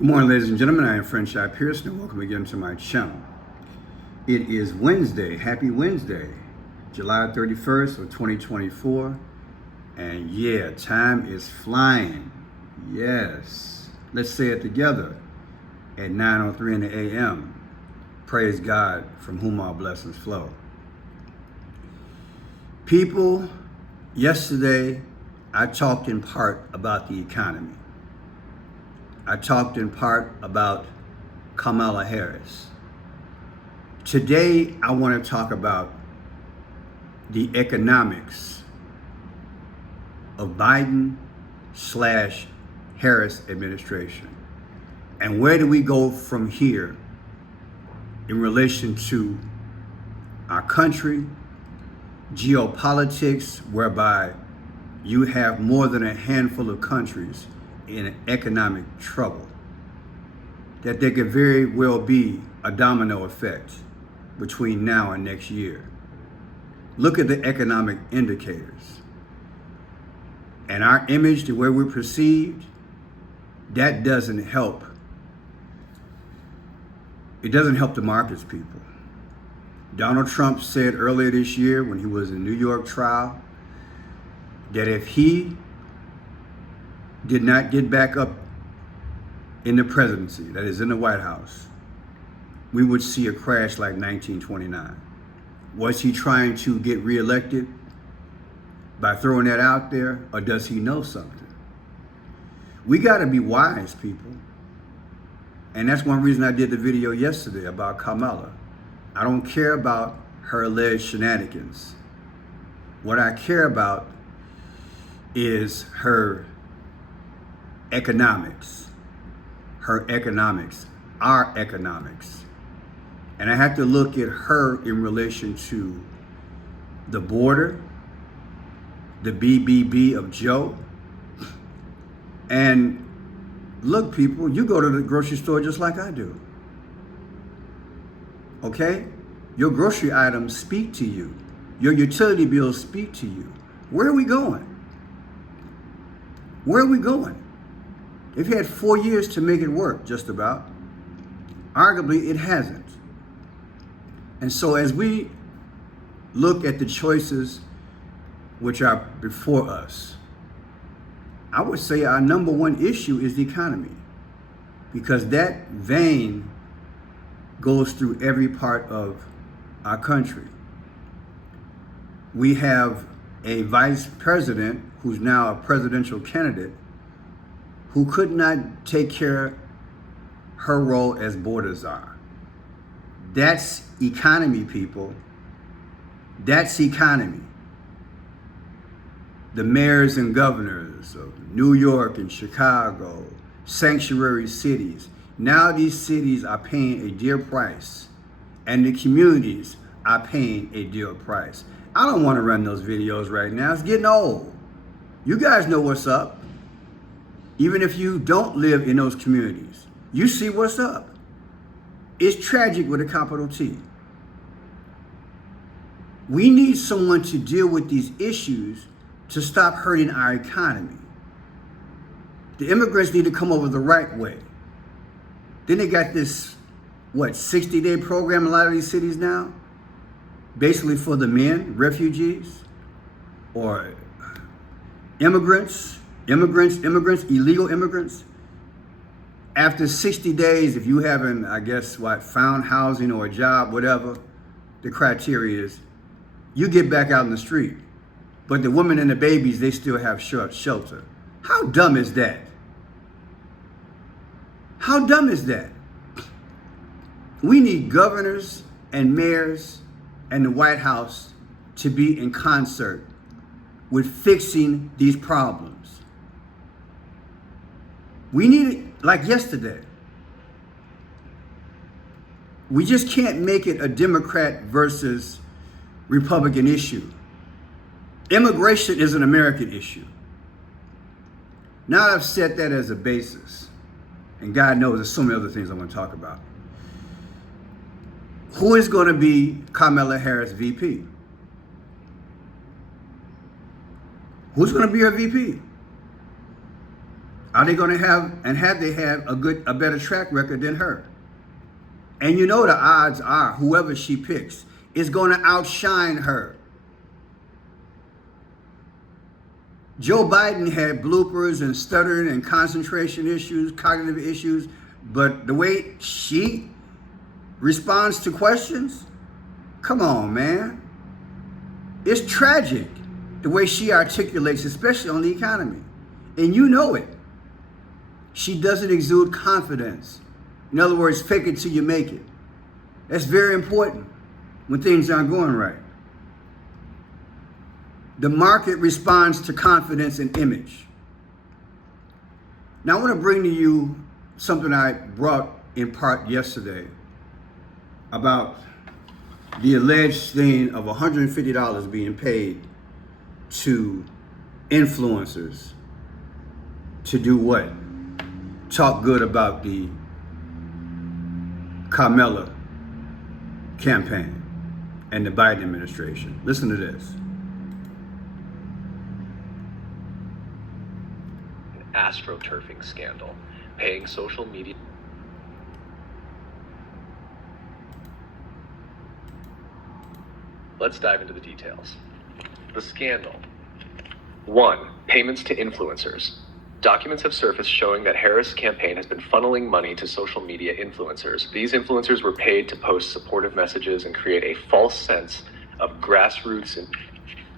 Good morning, ladies and gentlemen. I am friend Shapiro, and welcome again to my channel. It is Wednesday. Happy Wednesday, July 31st of 2024. And yeah, time is flying. Yes. Let's say it together at 9:03 in the a.m. Praise God, from whom all blessings flow. People, yesterday I talked in part about the economy. I talked in part about Kamala Harris. Today, I want to talk about the economics of Biden/Harris administration. And where do we go from here in relation to our country, geopolitics, whereby you have more than a handful of countries in economic trouble, that there could very well be a domino effect between now and next year. Look at the economic indicators and our image, the way we're perceived. That doesn't help. It doesn't help the markets, people. Donald Trump said earlier this year when he was in New York trial that if he did not get back up in the presidency, that is in the White House, we would see a crash like 1929. Was he trying to get reelected by throwing that out there, or does he know something? We got to be wise, people. And that's one reason I did the video yesterday about Kamala. I don't care about her alleged shenanigans. What I care about is her economics, our economics. And I have to look at her in relation to the border, the BBB of Joe. And look, people, you go to the grocery store just like I do. Okay? Your grocery items speak to you. Your utility bills speak to you. Where are we going? Where are we going? They've had 4 years to make it work, just about. Arguably, it hasn't. And so as we look at the choices which are before us, I would say our number one issue is the economy, because that vein goes through every part of our country. We have a vice president who's now a presidential candidate who could not take care of her role as border czar. That's economy, people. That's economy. The mayors and governors of New York and Chicago, sanctuary cities, now these cities are paying a dear price, and the communities are paying a dear price. I don't want to run those videos right now. It's getting old. You guys know what's up. Even if you don't live in those communities, you see what's up. It's tragic with a capital T. We need someone to deal with these issues to stop hurting our economy. The immigrants need to come over the right way. Then they got this, 60-day program in a lot of these cities now? Basically for the men, refugees, or immigrants, illegal immigrants. After 60 days, if you haven't, found housing or a job, whatever the criteria is, you get back out in the street. But the women and the babies, they still have shelter. How dumb is that? How dumb is that? We need governors and mayors and the White House to be in concert with fixing these problems. We need it like yesterday. We just can't make it a Democrat versus Republican issue. Immigration is an American issue. Now I've set that as a basis, and God knows there's so many other things I want to talk about. Who is going to be Kamala Harris VP? Who's going to be her VP? Are they going to have, and have they had a better track record than her? And you know the odds are whoever she picks is going to outshine her. Joe Biden had bloopers and stuttering and concentration issues, cognitive issues, but the way she responds to questions, come on, man. It's tragic the way she articulates, especially on the economy. And you know it. She doesn't exude confidence. In other words, fake it till you make it. That's very important when things aren't going right. The market responds to confidence and image. Now I want to bring to you something I brought in part yesterday about the alleged thing of $150 being paid to influencers to do what? Talk good about the Kamala campaign and the Biden administration. Listen to this. Astroturfing scandal, paying social media. Let's dive into the details. The scandal. 1. Payments to influencers. Documents have surfaced showing that Harris' campaign has been funneling money to social media influencers. These influencers were paid to post supportive messages and create a false sense of grassroots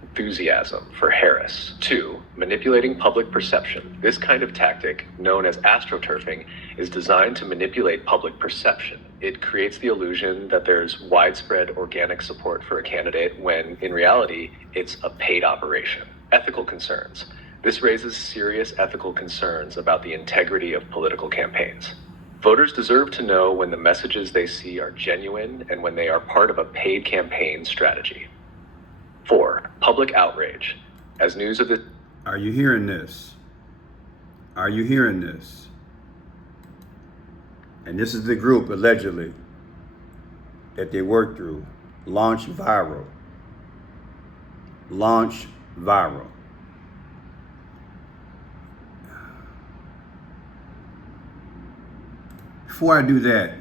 enthusiasm for Harris. 2. Manipulating public perception. This kind of tactic, known as astroturfing, is designed to manipulate public perception. It creates the illusion that there's widespread organic support for a candidate when, in reality, it's a paid operation. Ethical concerns. This raises serious ethical concerns about the integrity of political campaigns. Voters deserve to know when the messages they see are genuine and when they are part of a paid campaign strategy. 4. Public outrage. As news of the... Are you hearing this? Are you hearing this? And this is the group, allegedly, that they worked through. Launch Viral. Launch Viral. Before I do that,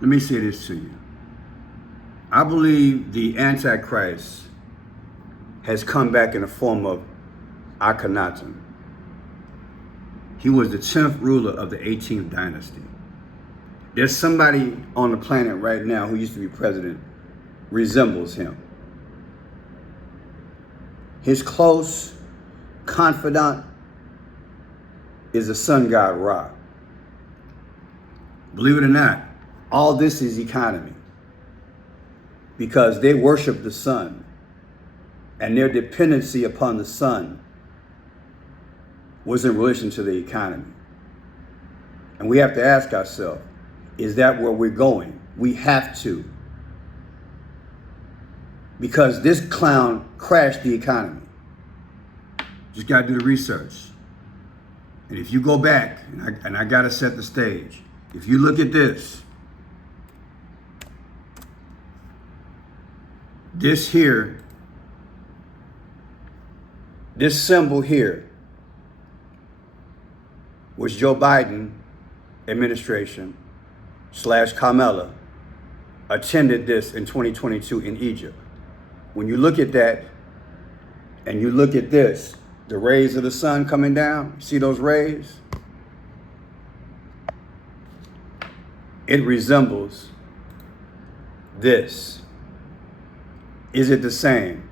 let me say this to you. I believe the Antichrist has come back in the form of Akhenaten. He was the 10th ruler of the 18th dynasty. There's somebody on the planet right now who used to be president, resembles him. His close confidant is the sun god Ra. Believe it or not, all this is economy, because they worship the sun, and their dependency upon the sun was in relation to the economy. And we have to ask ourselves, is that where we're going? We have to. Because this clown crashed the economy. Just got to do the research. And if you go back, and I got to set the stage, if you look at this here, this symbol here was Joe Biden administration / Kamala attended this in 2022 in Egypt. When you look at that and you look at this, the rays of the sun coming down, see those rays? It resembles this. Is it the same?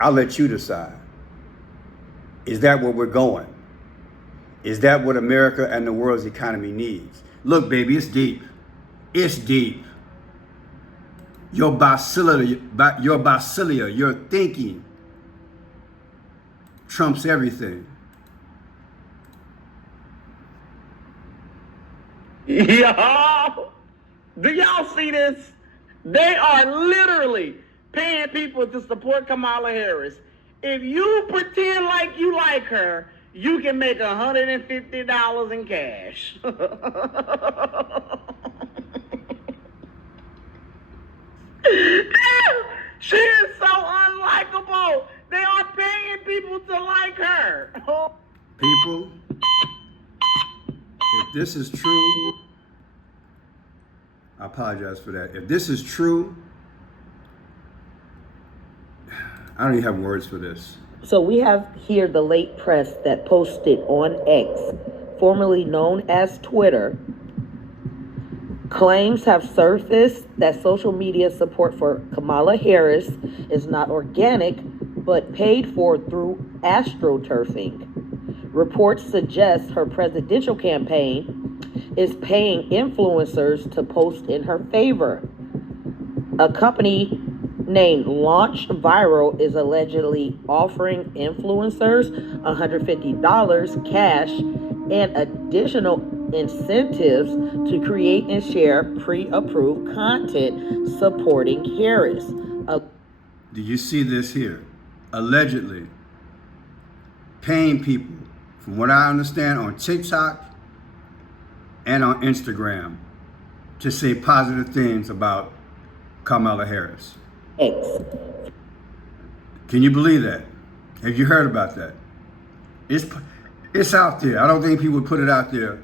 I'll let you decide. Is that where we're going? Is that what America and the world's economy needs? Look, baby, it's deep. It's deep. Your basilia, your thinking trumps everything. Yo, do y'all see this? They are literally paying people to support Kamala Harris. If you pretend like you like her, you can make $150 in cash. She is so unlikable. They are paying people to like her. People, this is true, I apologize for that. If this is true, I don't even have words for this. So we have here the late press that posted on X, formerly known as Twitter. Claims have surfaced that social media support for Kamala Harris is not organic, but paid for through Astroturfing. Reports suggest her presidential campaign is paying influencers to post in her favor. A company named Launch Viral is allegedly offering influencers $150 cash and additional incentives to create and share pre-approved content supporting Harris. Do you see this here? Allegedly paying people, from what I understand, on TikTok and on Instagram to say positive things about Kamala Harris. X. Can you believe that? Have you heard about that? It's out there. I don't think people would put it out there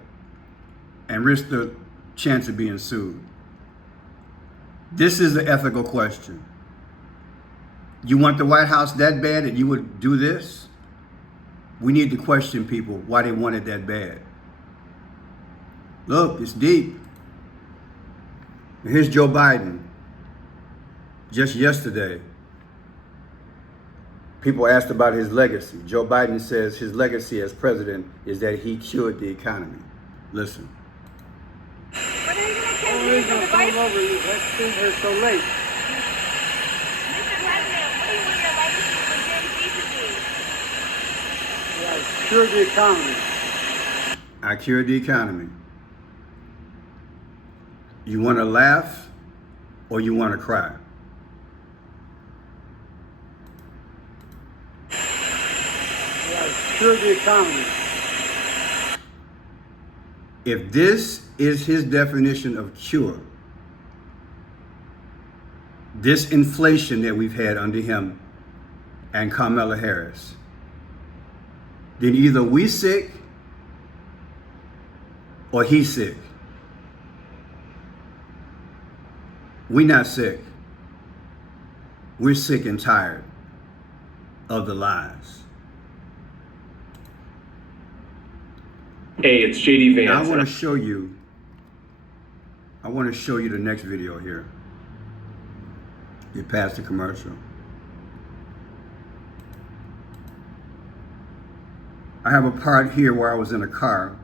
and risk the chance of being sued. This is an ethical question. You want the White House that bad that you would do this? We need to question people why they want it that bad. Look, it's deep. Here's Joe Biden. Just yesterday, people asked about his legacy. Joe Biden says his legacy as president is that he cured the economy. Listen. When are you going to campaign for the vice? Let's see her so late. Mr. President, what do you want your legacy for Gen Z to be? Yeah, cure the economy. I cured the economy. You want to laugh or you want to cry? Cure the economy. If this is his definition of cure, this inflation that we've had under him and Kamala Harris, then either we sick or he's sick. We not sick. We're sick and tired of the lies. Hey, it's JD Vance. Now I want to show you the next video here. Get past the commercial. I have a part here where I was in a car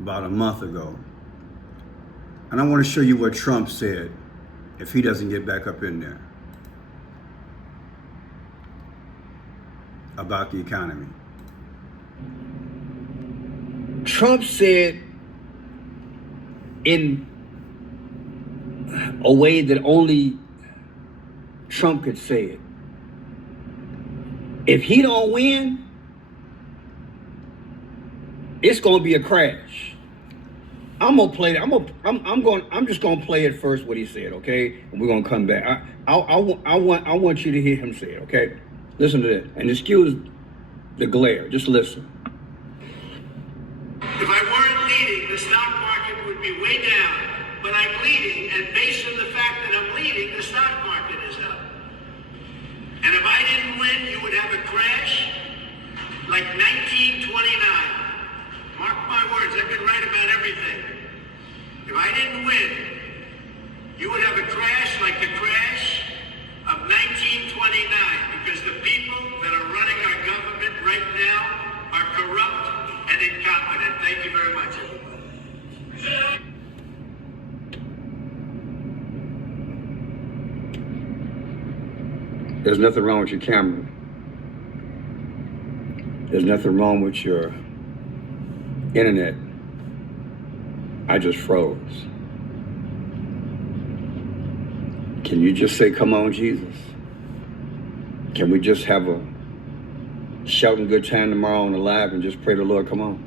about a month ago. And I want to show you what Trump said if he doesn't get back up in there about the economy. Trump said in a way that only Trump could say it. If he don't win, it's gonna be a crash. I'm gonna play it. I'm just gonna play it first what he said, okay? And we're gonna come back. I want you to hear him say it, okay? Listen to this, and excuse the glare. Just listen. If I weren't leading, the stock market would be way down. But I'm leading, and based on the fact that I'm leading, the stock market is up. And if I didn't win, you would have a crash like 1929. Mark my words, I've been right about everything. If I didn't win, you would have a crash like the crash of 1929, because the people that are running our government right now are corrupt and incompetent. Thank you very much, everybody. There's nothing wrong with your camera. There's nothing wrong with your internet. I just froze. Can you just say, come on, Jesus? Can we just have a shouting good time tomorrow on the live and just pray the Lord, come on?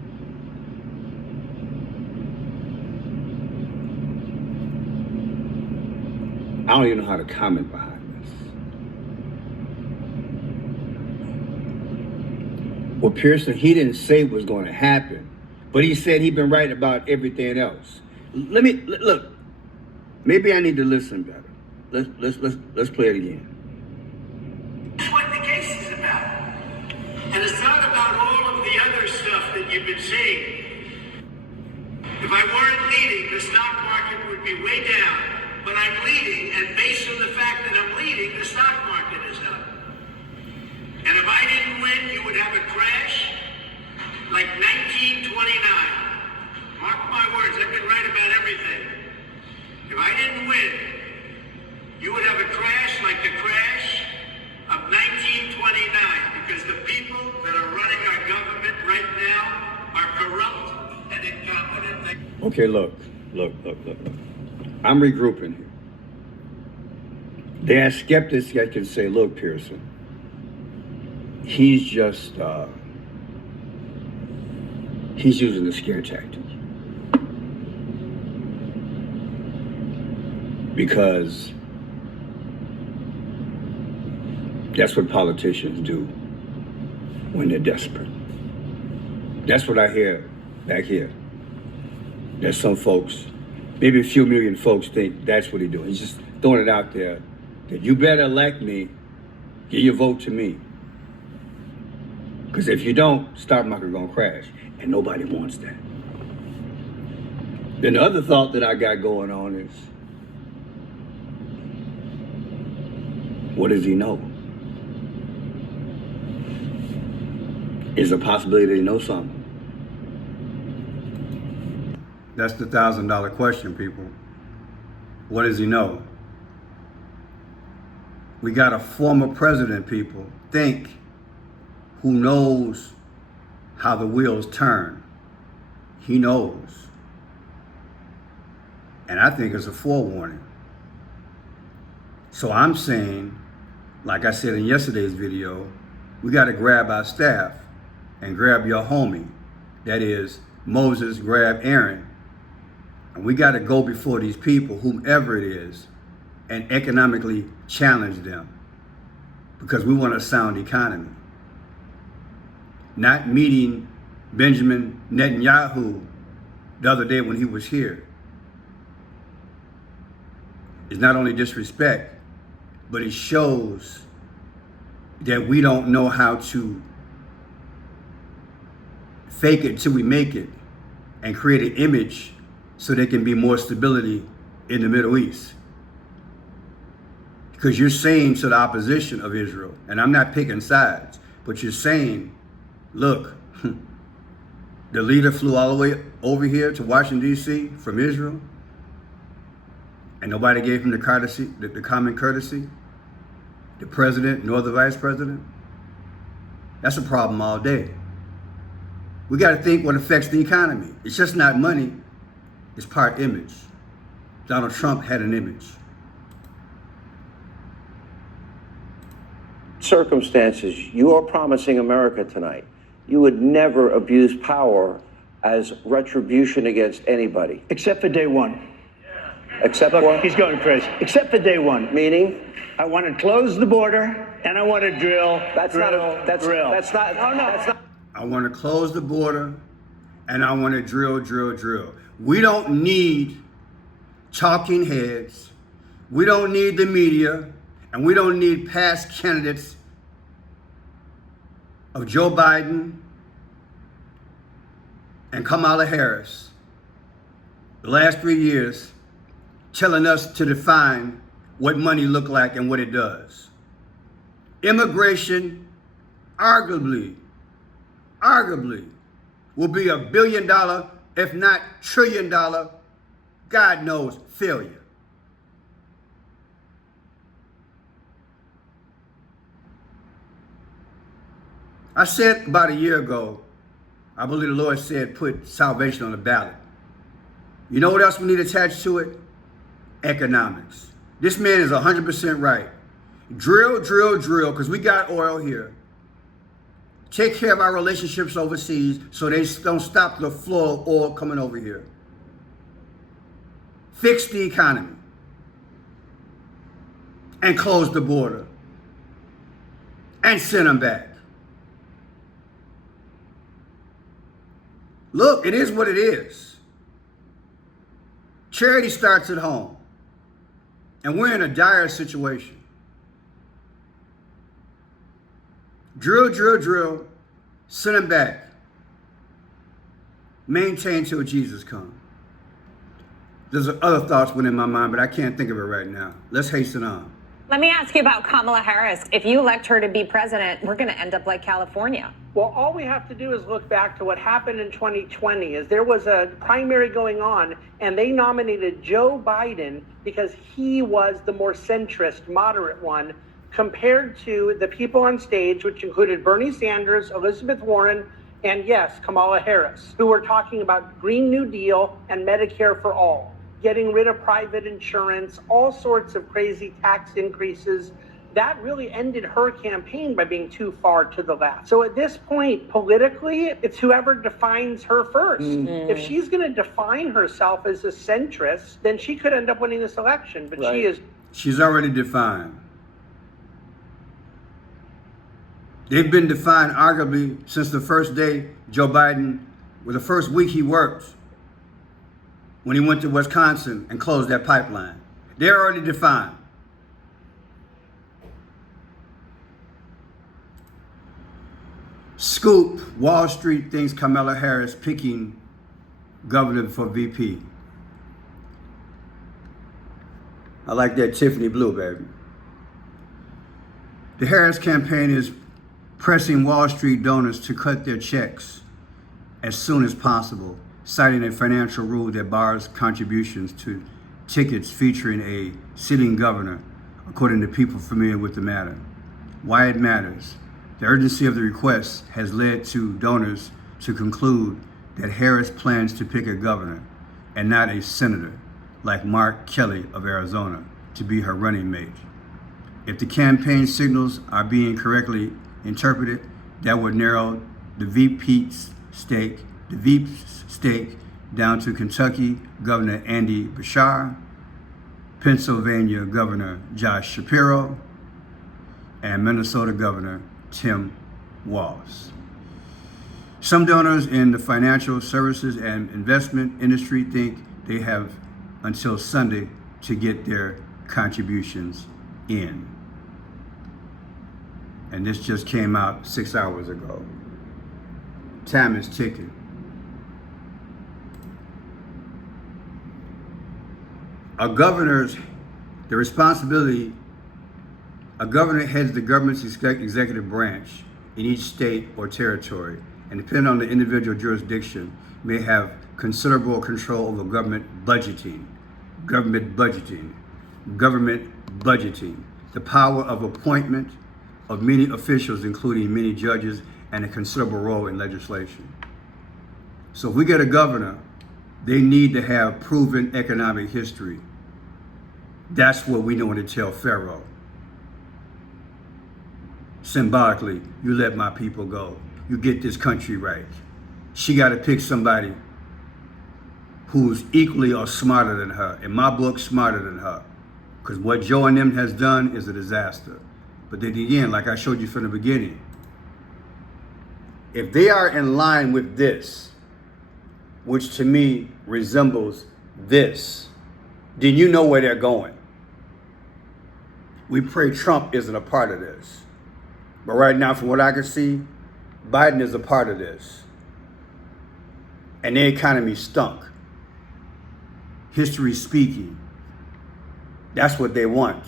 I don't even know how to comment behind this. Well, Pearson, he didn't say was going to happen, But he said he'd been right about everything else. Look. Maybe I need to listen better. Let's play it again. That's what the case is about. And it's not about all of the other stuff that you've been saying. If I weren't leading, the stock market would be way down. But I'm leading, and based on the fact that I'm leading, the stock market is up. And if I didn't win, you would have a crash like 1929. Mark my words, I've been right about everything. If I didn't win, you would have a crash like the crash of 1929, because the people that are running our government right now are corrupt and incompetent. Okay, look. I'm regrouping here. There are skeptics that can say, look, Pearson, he's just, he's using the scare tactic. Because that's what politicians do when they're desperate. That's what I hear back here. That some folks, maybe a few million folks, think that's what he's doing. He's just throwing it out there that you better elect me, give your vote to me. Because if you don't, stock market gonna crash, and nobody wants that. Then the other thought that I got going on is, what does he know? Is a possibility that he knows something? That's the $1,000 question, people. What does he know? We got a former president, people, who knows how the wheels turn. He knows. And I think it's a forewarning. So I'm saying, like I said in yesterday's video, we got to grab our staff and grab your homie. That is, Moses grabbed Aaron. And we got to go before these people, whomever it is, and economically challenge them. Because we want a sound economy. Not meeting Benjamin Netanyahu the other day when he was here is not only disrespect, but it shows that we don't know how to fake it till we make it and create an image so there can be more stability in the Middle East. Because you're saying to the opposition of Israel, and I'm not picking sides, but you're saying, look, the leader flew all the way over here to Washington, D.C. from Israel, and nobody gave him the courtesy, the common courtesy, the president nor the vice president. That's a problem all day. We got to think what affects the economy. It's just not money, it's part image. Donald Trump had an image. Circumstances, you are promising America tonight, you would never abuse power as retribution against anybody. Except for day one. Except Look, what? he's going crazy. Except for day one. Meaning? I want to close the border, and I want to drill. That's drill, not. That's drill. That's not. Oh, no. That's not. I want to close the border, and I want to drill. We don't need talking heads. We don't need the media, and we don't need past candidates of Joe Biden and Kamala Harris the last 3 years telling us to define what money look like and what it does. Immigration, arguably, will be $1 billion, if not $1 trillion, God knows, failure. I said about a year ago, I believe the Lord said, put salvation on the ballot. You know what else we need attached to it? Economics. This man is 100% right. Drill, because we got oil here. Take care of our relationships overseas so they don't stop the flow of oil coming over here. Fix the economy. And close the border. And send them back. Look, it is what it is. Charity starts at home. And we're in a dire situation. Drill, drill, drill. Send him back. Maintain till Jesus comes. There's other thoughts went in my mind, but I can't think of it right now. Let's hasten on. Let me ask you about Kamala Harris. If you elect her to be president, we're going to end up like California. Well, all we have to do is look back to what happened in 2020. Is there was a primary going on, and they nominated Joe Biden because he was the more centrist, moderate one, compared to the people on stage, which included Bernie Sanders, Elizabeth Warren, and yes, Kamala Harris, who were talking about Green New Deal and Medicare for all, getting rid of private insurance, all sorts of crazy tax increases. That really ended her campaign by being too far to the left. So at this point, politically, it's whoever defines her first. Mm-hmm. If she's going to define herself as a centrist, then she could end up winning this election. But right. She's already defined. They've been defined arguably since the first day Joe Biden, with the first week he worked, when he went to Wisconsin and closed that pipeline. They're already defined. Scoop, Wall Street thinks Kamala Harris picking governor for VP. I like that Tiffany blue, baby. The Harris campaign is pressing Wall Street donors to cut their checks as soon as possible, citing a financial rule that bars contributions to tickets featuring a sitting governor, according to people familiar with the matter. Why it matters. The urgency of the request has led to donors to conclude that Harris plans to pick a governor and not a senator like Mark Kelly of Arizona to be her running mate. If the campaign signals are being correctly interpreted, that would narrow the VP stake down to Kentucky Governor Andy Beshear, Pennsylvania Governor Josh Shapiro, and Minnesota Governor Tim Walz. Some donors in the financial services and investment industry think they have until Sunday to get their contributions in. And this just came out 6 hours ago. Time is ticking. A governor heads the government's executive branch in each state or territory, and depending on the individual jurisdiction, may have considerable control over government budgeting, the power of appointment of many officials, including many judges, and a considerable role in legislation. So if we get a governor, they need to have proven economic history. That's what we know to tell Pharaoh. Symbolically, you let my people go. You get this country right. She got to pick somebody who's equally or smarter than her. In my book, smarter than her. Because what Joe and them has done is a disaster. But then again, like I showed you from the beginning, if they are in line with this, which to me resembles this, then you know where they're going. We pray Trump isn't a part of this. But right now, from what I can see, Biden is a part of this. And the economy stunk. History speaking. That's what they want.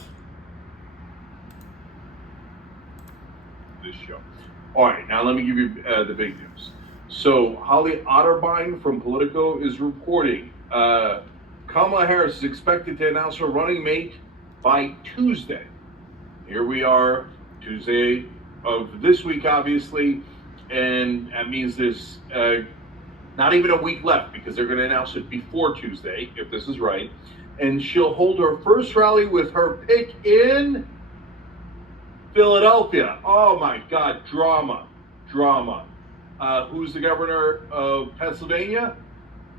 This show. All right, now let me give you the big news. So Holly Otterbein from Politico is reporting Kamala Harris is expected to announce her running mate by Tuesday. Here we are, Tuesday of this week, obviously, and that means there's not even a week left because they're going to announce it before Tuesday, if this is right. And she'll hold her first rally with her pick in Philadelphia. Oh my God, drama. Who's the governor of Pennsylvania?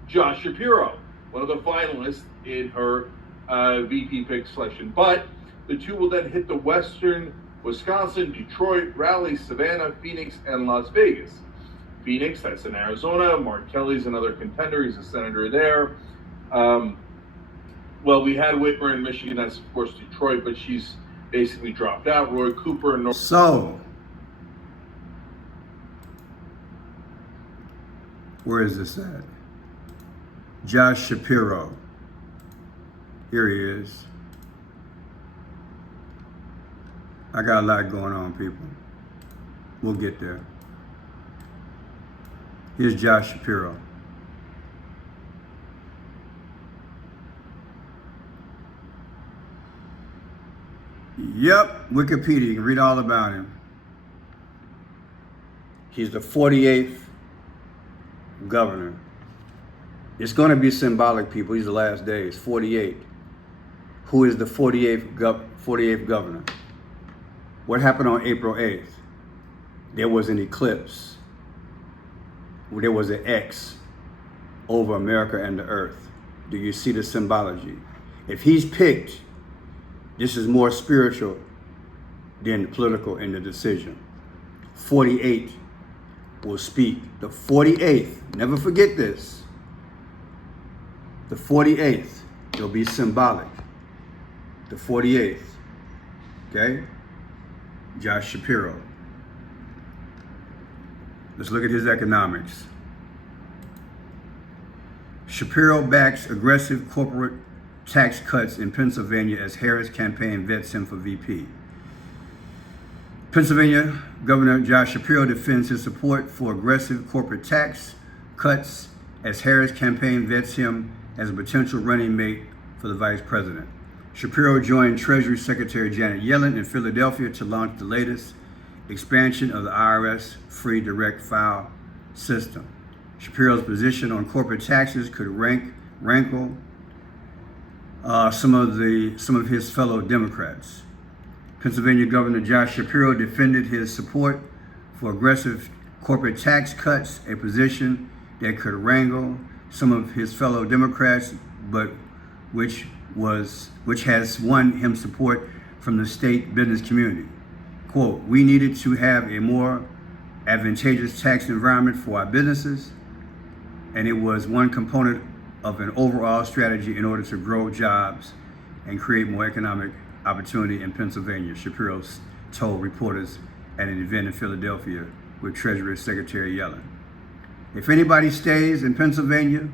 Josh Shapiro, one of the finalists in her VP pick selection. But the two will then hit the western Wisconsin, Detroit, Raleigh, Savannah, Phoenix, and Las Vegas. Phoenix, that's in Arizona. Mark Kelly's another contender. He's a senator there. Well, we had Whitmer in Michigan. That's, of course, Detroit, but she's basically dropped out. Roy Cooper in North. So, where is this at? Josh Shapiro. Here he is. I got a lot going on, people. We'll get there. Here's Josh Shapiro. Yep, Wikipedia, you can read all about him. He's the 48th governor. It's going to be symbolic, people. These are the last days. 48. Who is the 48th governor? What happened on April 8th? There was an eclipse. There was an X over America and the earth. Do you see the symbology? If he's picked, this is more spiritual than political in the decision. 48 will speak. The 48th, never forget this. The 48th, it'll be symbolic. The 48th, okay? Josh Shapiro. Let's look at his economics. Shapiro backs aggressive corporate tax cuts in Pennsylvania as Harris campaign vets him for VP. Pennsylvania Governor Josh Shapiro defends his support for aggressive corporate tax cuts as Harris campaign vets him as a potential running mate for the vice president. Shapiro joined Treasury Secretary Janet Yellen in Philadelphia to launch the latest expansion of the IRS free direct file system. Shapiro's position on corporate taxes could rankle some of his fellow Democrats. Pennsylvania Governor Josh Shapiro defended his support for aggressive corporate tax cuts, a position that could wrangle some of his fellow Democrats, but which has won him support from the state business community. Quote, "We needed to have a more advantageous tax environment for our businesses, and it was one component of an overall strategy in order to grow jobs and create more economic opportunity in Pennsylvania," Shapiro told reporters at an event in Philadelphia with Treasury Secretary Yellen. If anybody stays in Pennsylvania,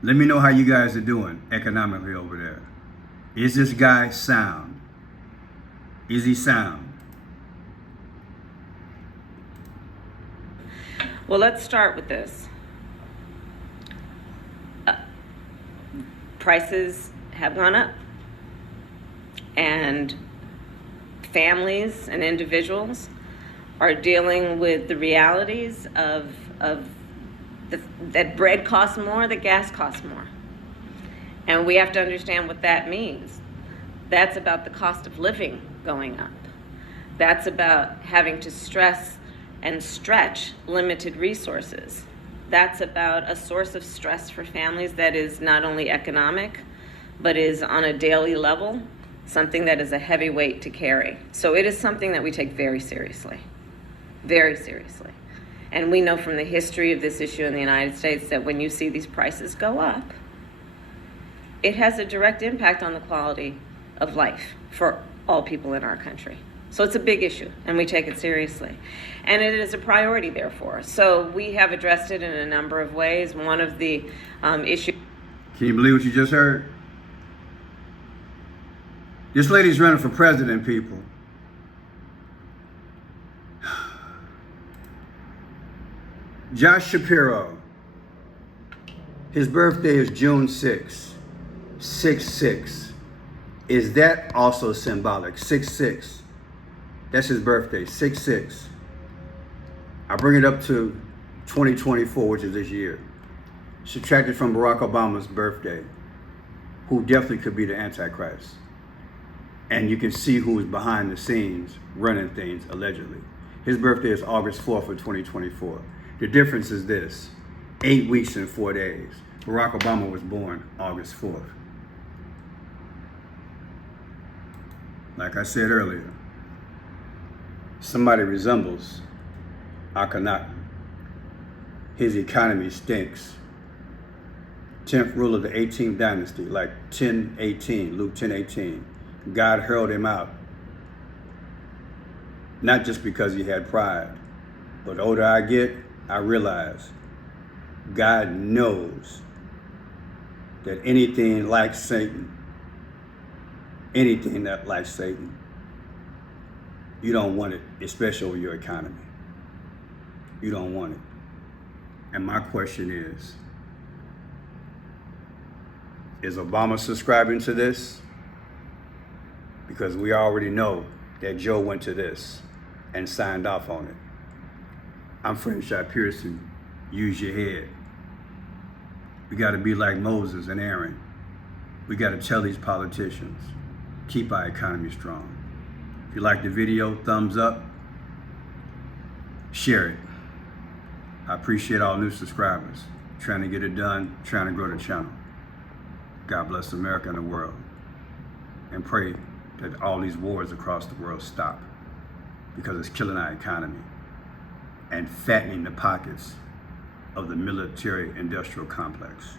let me know how you guys are doing economically over there. Is this guy sound? Is he sound? Well, let's start with this. Prices have gone up, and families and individuals are dealing with the realities of that bread costs more, that gas costs more. And we have to understand what that means. That's about the cost of living going up. That's about having to stress and stretch limited resources. That's about a source of stress for families that is not only economic, but is on a daily level, something that is a heavy weight to carry. So it is something that we take very seriously, very seriously. And we know from the history of this issue in the United States that when you see these prices go up, it has a direct impact on the quality of life for all people in our country. So it's a big issue, and we take it seriously. And it is a priority, therefore. So we have addressed it in a number of ways. One of the issues... Can you believe what you just heard? This lady's running for president, people. Josh Shapiro. His birthday is June 6th. 6-6. Is that also symbolic? 6-6. That's his birthday, 6-6. I bring it up to 2024, which is this year. Subtracted from Barack Obama's birthday, who definitely could be the Antichrist. And you can see who's behind the scenes running things, allegedly. His birthday is August 4th of 2024. The difference is this, 8 weeks and 4 days. Barack Obama was born August 4th. Like I said earlier, somebody resembles Akhenaten. his economy stinks. 10th rule of the 18th dynasty, like 10:18, Luke 10:18. God hurled him out. Not just because he had pride, but the older I get, I realize God knows that anything like Satan, anything that like Satan, you don't want it, especially over your economy. You don't want it. And my question is Obama subscribing to this? Because we already know that Joe went to this and signed off on it. I'm friend Shapiro. Use your head. We got to be like Moses and Aaron. We got to tell these politicians, keep our economy strong. If you like the video, thumbs up, share it. I appreciate all new subscribers. Trying to get it done, trying to grow the channel. God bless America and the world. And pray that all these wars across the world stop, because it's killing our economy and fattening the pockets of the military industrial complex.